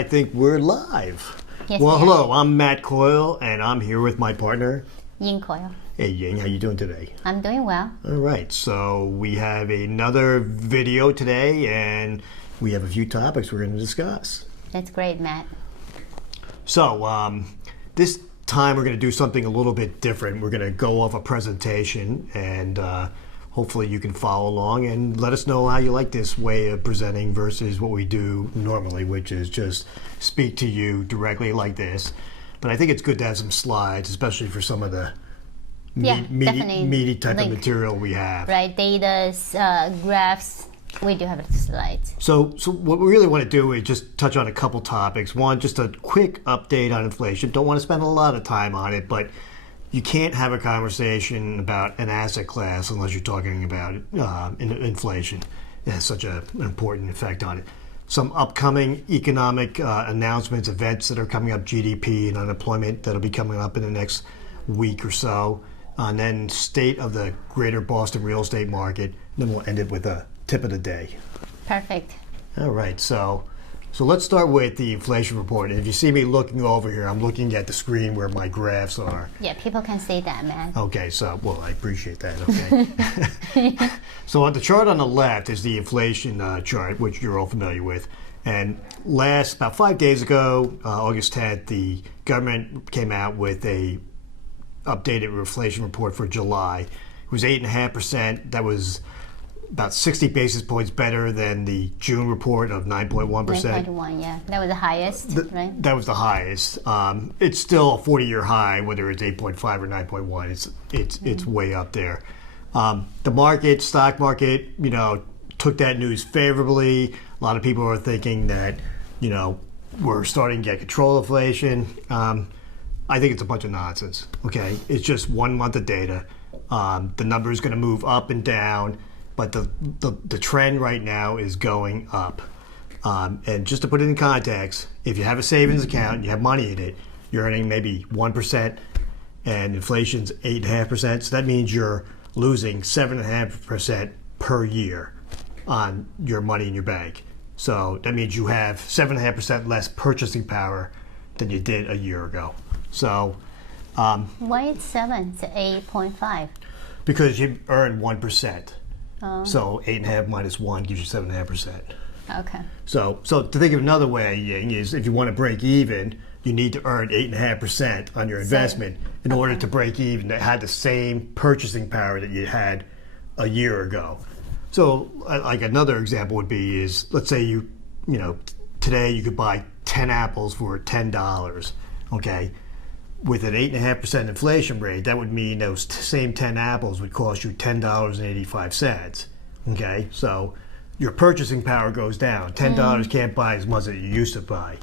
I think we're live. Yes, Well, we are. hello, I'm Matt Coyle, and I'm here with my partner. Ying Coyle. Hey, Ying, how you doing today? I'm doing well. All right, so we have another video today, and we have a few topics we're going to discuss. That's great, Matt. So, this time we're going to do something a little bit different. We're going to go off a presentation, and hopefully you can follow along and let us know how you like this way of presenting versus what we do normally, which is just speak to you directly like this. But I think it's good to have some slides, especially for some of the definitely. meaty type Like, of material we have. Right, data, graphs. We do have slides. So what we really want to do is just touch on a couple topics. One, just a quick update on inflation. Don't want to spend a lot of time on it, but you can't have a conversation about an asset class unless you're talking about inflation. It has such an important effect on it. Some upcoming economic announcements, events that are coming up, GDP and unemployment that'll be coming up in the next week or so. And then state of the greater Boston real estate market. Then we'll end it with a tip of the day. Perfect. All right, so let's start with the inflation report. And if you see me looking over here, I'm looking at the screen where my graphs are. Yeah, people can see that, man. Okay, well, I appreciate that, okay. So on the chart on the left is the inflation chart, which you're all familiar with. And about 5 days ago, August 10th, the government came out with a updated inflation report for July. It was 8.5%. That was about 60 basis points better than the June report of 9.1%. 9.1, yeah. That was the highest, right? That was the highest. It's still a 40-year high, whether it's 8.5 or 9.1. It's way up there. The stock market, took that news favorably. A lot of people are thinking that, we're starting to get control of inflation. I think it's a bunch of nonsense. Okay, it's just 1 month of data. The number is going to move up and down. But the trend right now is going up. And just to put it in context, if you have a savings account and you have money in it, you're earning maybe 1% and inflation's 8.5%. So that means you're losing 7.5% per year on your money in your bank. So that means you have 7.5% less purchasing power than you did a year ago. So Why it's 7 to 8.5? because you earn 1%. Oh. So 8.5 minus 1 gives you 7.5%. Okay. So to think of another way, Ying, is if you want to break even, you need to earn 8.5% on your investment in order to break even that had the same purchasing power that you had a year ago. So like another example would be is, let's say today you could buy 10 apples for $10, okay? With an 8.5% inflation rate, that would mean those same 10 apples would cost you $10.85. Okay, so your purchasing power goes down. $10 can't buy as much as you used to buy,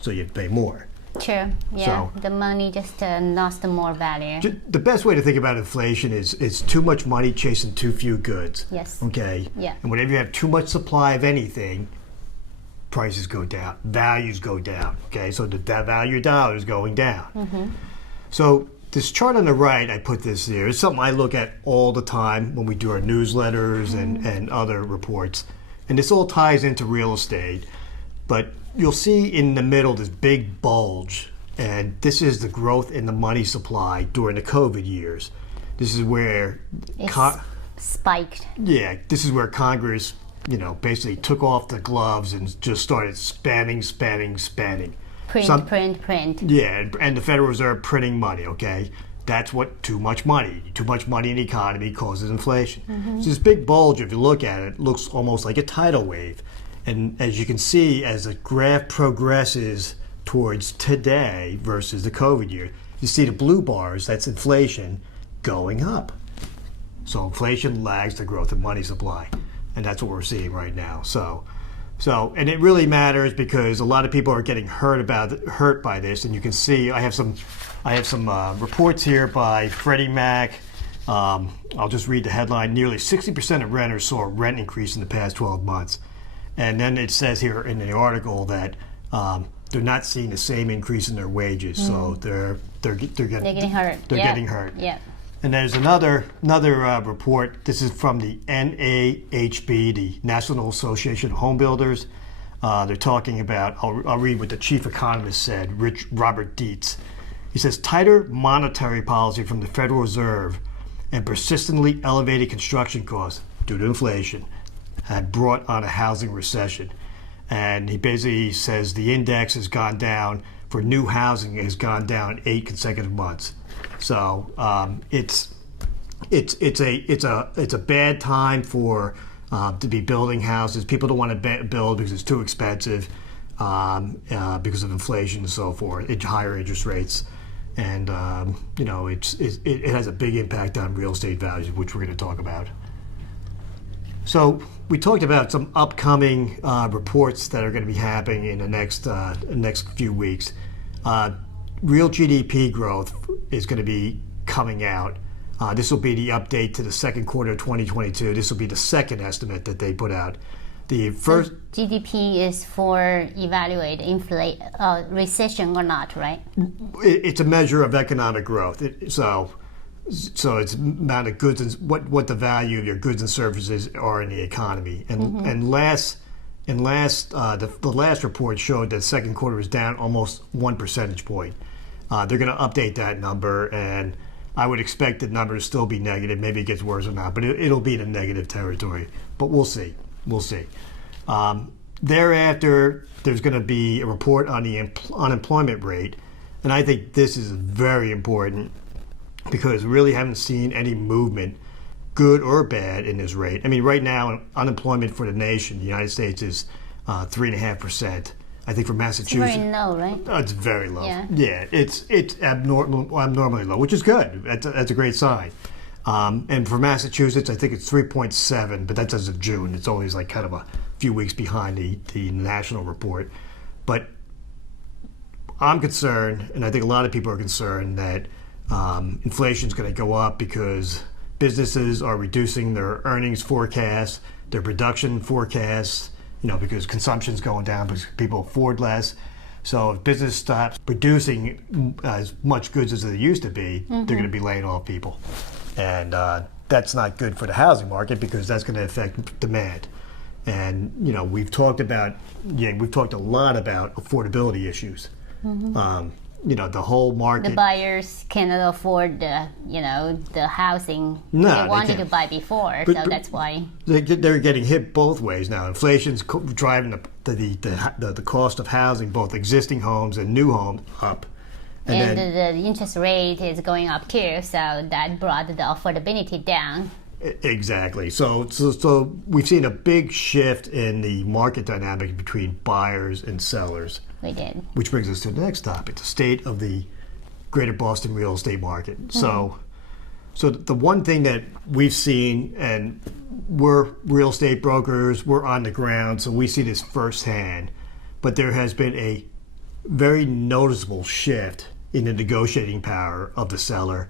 so you have to pay more. True. Yeah. The money just lost more value. The best way to think about inflation is it's too much money chasing too few goods. Yes. Okay. Yeah. And whenever you have too much supply of anything, prices go down, values go down. Okay, so the value of dollar is going down. Mm-hmm. So this chart on the right, I put this here. It's something I look at all the time when we do our newsletters and other reports. And this all ties into real estate. But you'll see in the middle this big bulge. And this is the growth in the money supply during the COVID years. This is where It's spiked. Yeah, this is where Congress, basically took off the gloves and just started spamming. Print. Yeah, and the Federal Reserve printing money, okay? That's what too much money in the economy causes inflation. Mm-hmm. So this big bulge, if you look at it, looks almost like a tidal wave. And as you can see, as the graph progresses towards today versus the COVID year, you see the blue bars, that's inflation, going up. So inflation lags the growth of money supply. And that's what we're seeing right now. So, and it really matters because a lot of people are getting hurt by this. And you can see I have some reports here by Freddie Mac. I'll just read the headline. Nearly 60% of renters saw a rent increase in the past 12 months. And then it says here in the article that they're not seeing the same increase in their wages. So they're getting hurt. They're getting hurt. Yeah. And there's another report. This is from the NAHB, the National Association of Home Builders. they're talking about, I'll read what the chief economist said, Robert Dietz. He says, tighter monetary policy from the Federal Reserve and persistently elevated construction costs due to inflation had brought on a housing recession. And he basically says the index has gone down for new housing, has gone down 8 consecutive months. So it's a bad time for to be building houses. People don't want to build because it's too expensive, because of inflation and so forth, higher interest rates, and it has a big impact on real estate values, which we're going to talk about. So we talked about some upcoming reports that are going to be happening in the next few weeks. Real GDP growth is going to be coming out. This will be the update to the second quarter of 2022. This will be the second estimate that they put out. The first GDP is for evaluate recession or not, right? It's a measure of economic growth. So it's amount of goods and what the value of your goods and services are in the economy. And the last report showed that second quarter was down almost 1 percentage point. They're going to update that number, and I would expect the number to still be negative. Maybe it gets worse or not, but it'll be in the negative territory. But we'll see. Thereafter, there's going to be a report on the unemployment rate, and I think this is very important because we really haven't seen any movement, good or bad, in this rate. I mean, right now, unemployment for the nation, the United States, is 3.5%. I think for Massachusetts, it's very low, right? It's very low. Yeah, it's abnormally low, which is good. That's a great sign. And for Massachusetts, I think it's 3.7, but that's as of June. It's always like kind of a few weeks behind the national report. But I'm concerned, and I think a lot of people are concerned, that inflation is going to go up because businesses are reducing their earnings forecasts, their production forecasts, because consumption's going down because people afford less. So if business stops producing as much goods as they used to be, they're going to be laying off people. And that's not good for the housing market because that's going to affect demand. And, we've talked a lot about affordability issues. The whole market. The buyers cannot afford the housing they wanted to buy before, so that's why. They're getting hit both ways now. Inflation's driving the cost of housing, both existing homes and new homes, up. And the interest rate is going up too, so that brought the affordability down. Exactly. So we've seen a big shift in the market dynamic between buyers and sellers. We did. Which brings us to the next topic, the state of the greater Boston real estate market. So the one thing that we've seen, and we're real estate brokers, we're on the ground, so we see this firsthand, but there has been a very noticeable shift in the negotiating power of the seller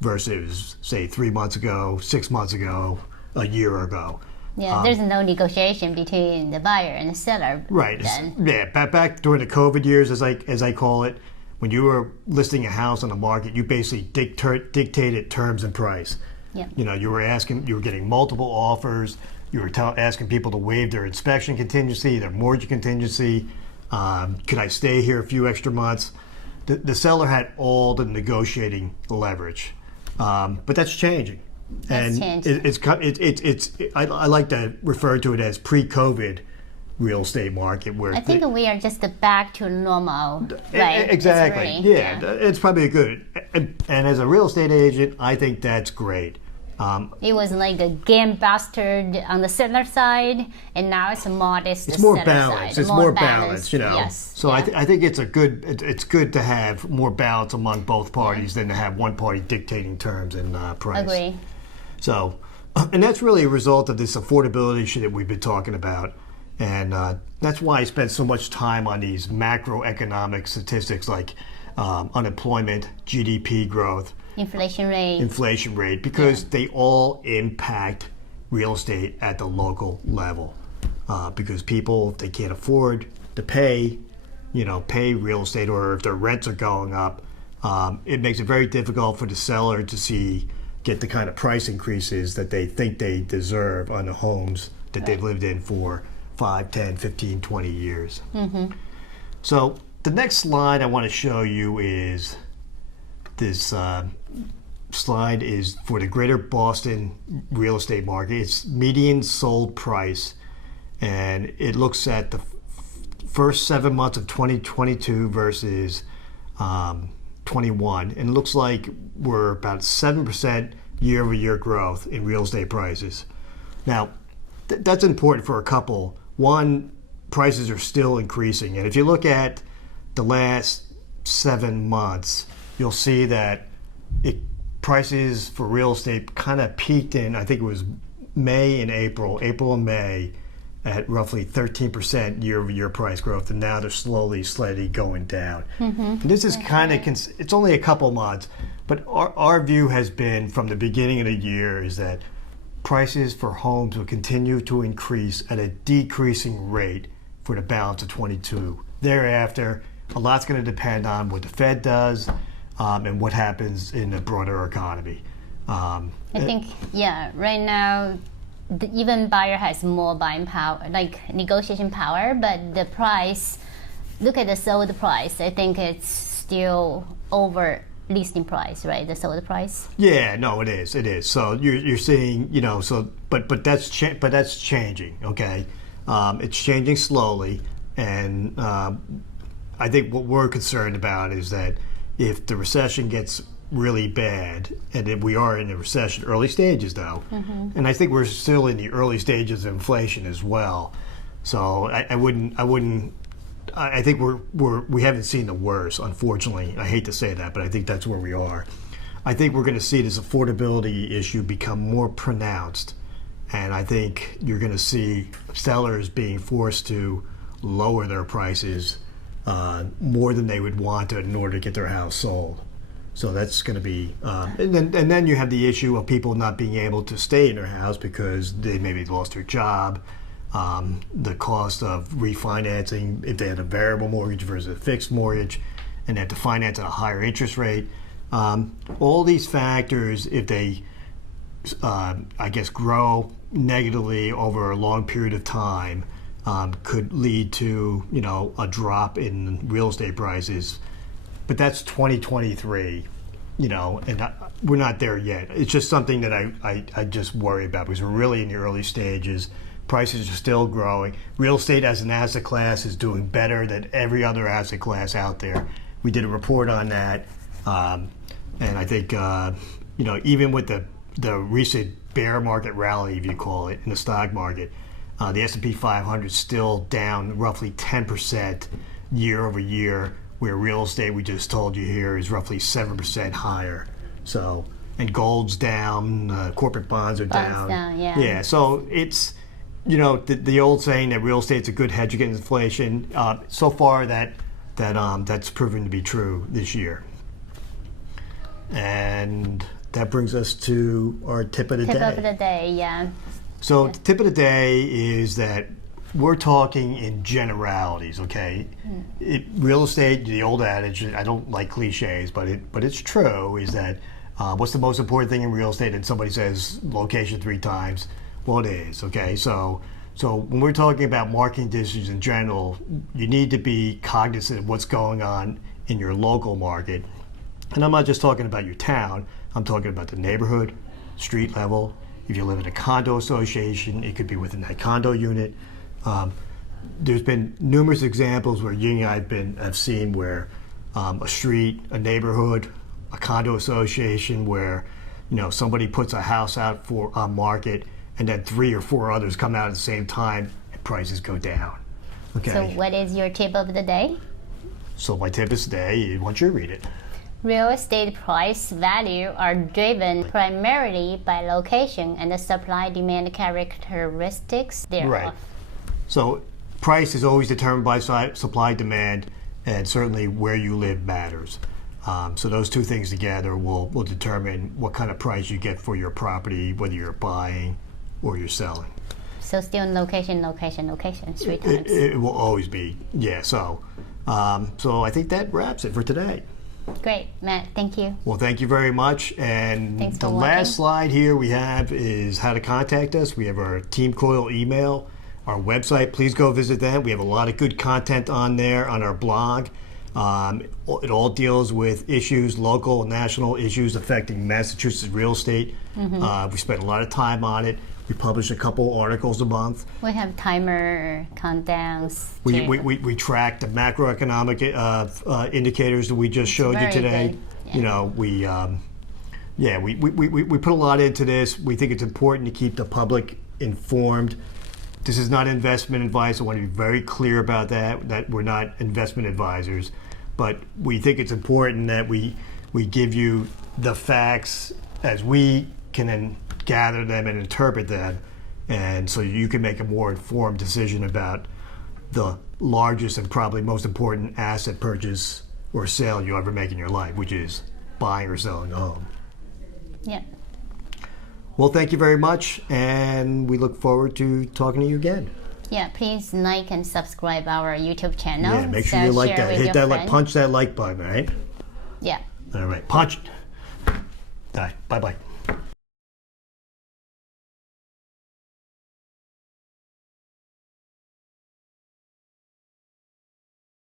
versus, say, 3 months ago, 6 months ago, a year ago. Yeah, there's no negotiation between the buyer and the seller. Right. Then. Yeah, back during the COVID years, as I call it, when you were listing a house on the market, you basically dictated terms and price. Yeah. You were getting multiple offers. You were asking people to waive their inspection contingency, their mortgage contingency. Could I stay here a few extra months? The seller had all the negotiating leverage, but that's changing. That's changing. I like to refer to it as pre-COVID real estate market, where I think we are just back to normal, right? Exactly. It's probably a good. And as a real estate agent, I think that's great. It was like a game bastard on the seller side, and now it's a modest. It's more balanced. It's more balanced, Yes. So I think it's it's good to have more balance among both parties than to have one party dictating terms and price. Agree. So, and that's really a result of this affordability issue that we've been talking about, and that's why I spent so much time on these macroeconomic statistics like unemployment, GDP growth. Inflation rate, because they all impact real estate at the local level. Because people, if they can't afford to pay real estate, or if their rents are going up, it makes it very difficult for the seller to get the kind of price increases that they think they deserve on the homes that they've lived in for 5, 10, 15, 20 years. So the next slide I want to show you is this slide is for the greater Boston real estate market. It's median sold price, and it looks at the first 7 months of 2022 versus 21, and it looks like we're about 7% year-over-year growth in real estate prices. Now, that's important for a couple. One, prices are still increasing, and if you look at the last 7 months, you'll see that prices for real estate kind of peaked in, I think it was May and April and May, at roughly 13% year-over-year price growth, and now they're slightly going down. And this is kind of, it's only a couple months, but our view has been from the beginning of the year is that prices for homes will continue to increase at a decreasing rate for the balance of 22. Thereafter, a lot's going to depend on what the Fed does and what happens in the broader economy. I think, right now, even buyer has more buying power, like negotiation power, but the price, look at the sold price. I think it's still over listing price, right? The sold price. Yeah, no, it is. It is. So you're seeing, but that's changing. Okay, it's changing slowly, and I think what we're concerned about is that if the recession gets really bad, and we are in the recession early stages though, and I think we're still in the early stages of inflation as well. So I think we haven't seen the worst, unfortunately. I hate to say that, but I think that's where we are. I think we're going to see this affordability issue become more pronounced, and I think you're going to see sellers being forced to lower their prices more than they would want to in order to get their house sold. So that's going to be, and then you have the issue of people not being able to stay in their house because they maybe lost their job, the cost of refinancing if they had a variable mortgage versus a fixed mortgage, and they have to finance at a higher interest rate. All these factors, if they, grow negatively over a long period of time, could lead to, a drop in real estate prices. But that's 2023, and we're not there yet. It's just something that I just worry about because we're really in the early stages. Prices are still growing. Real estate as an asset class is doing better than every other asset class out there. We did a report on that, and I think, even with the recent bear market rally, if you call it, in the stock market, the S&P 500 is still down roughly 10% year over year, where real estate, we just told you here, is roughly 7% higher. So, and gold's down, corporate bonds are down. Yeah, so it's, the old saying that real estate's a good hedge against inflation. So far, that's proven to be true this year. And that brings us to our tip of the day. Tip of the day, yeah. So the tip of the day is that we're talking in generalities, okay? Real estate, the old adage, I don't like cliches, but it's true, is that what's the most important thing in real estate? And somebody says location 3 times. Well, it is, okay? So when we're talking about marketing decisions in general, you need to be cognizant of what's going on in your local market. And I'm not just talking about your town, I'm talking about the neighborhood, street level. If you live in a condo association, it could be within that condo unit. There's been numerous examples where Ying and I have seen where a street, a neighborhood, a condo association where somebody puts a house out for on market, and then 3 or 4 others come out at the same time, and prices go down. Okay. So what is your tip of the day? So my tip is today, why don't you read it? Real estate price value are driven primarily by location and the supply-demand characteristics thereof. Right. So price is always determined by supply, demand, and certainly where you live matters. So those two things together will determine what kind of price you get for your property, whether you're buying or you're selling. So still location, 3 times. It will always be, yeah. So I think that wraps it for today. Great, Matt, thank you. Well, thank you very much. And Thanks for the watching. last slide here we have is how to contact us. We have our Team Coil email. our website. Please go visit that. We have a lot of good content on there on our blog. It all deals with issues, local and national issues affecting Massachusetts real estate. We spend a lot of time on it. We publish a couple articles a month. We have timer countdowns. We track the macroeconomic indicators that we just showed you today. Good. Yeah. You know, we put a lot into this. We think it's important to keep the public informed. This is not investment advice. I want to be very clear about that we're not investment advisors. But we think it's important that we give you the facts as we can then gather them and interpret them, and so you can make a more informed decision about the largest and probably most important asset purchase or sale you ever make in your life, which is buying or selling a home. Yeah. Well, thank you very much, and we look forward to talking to you again. Yeah, please like and subscribe our YouTube channel. Yeah, make sure you like share that. with Hit your that, friends. punch that like button, all right? Yeah. All right, punch it. All right, bye-bye.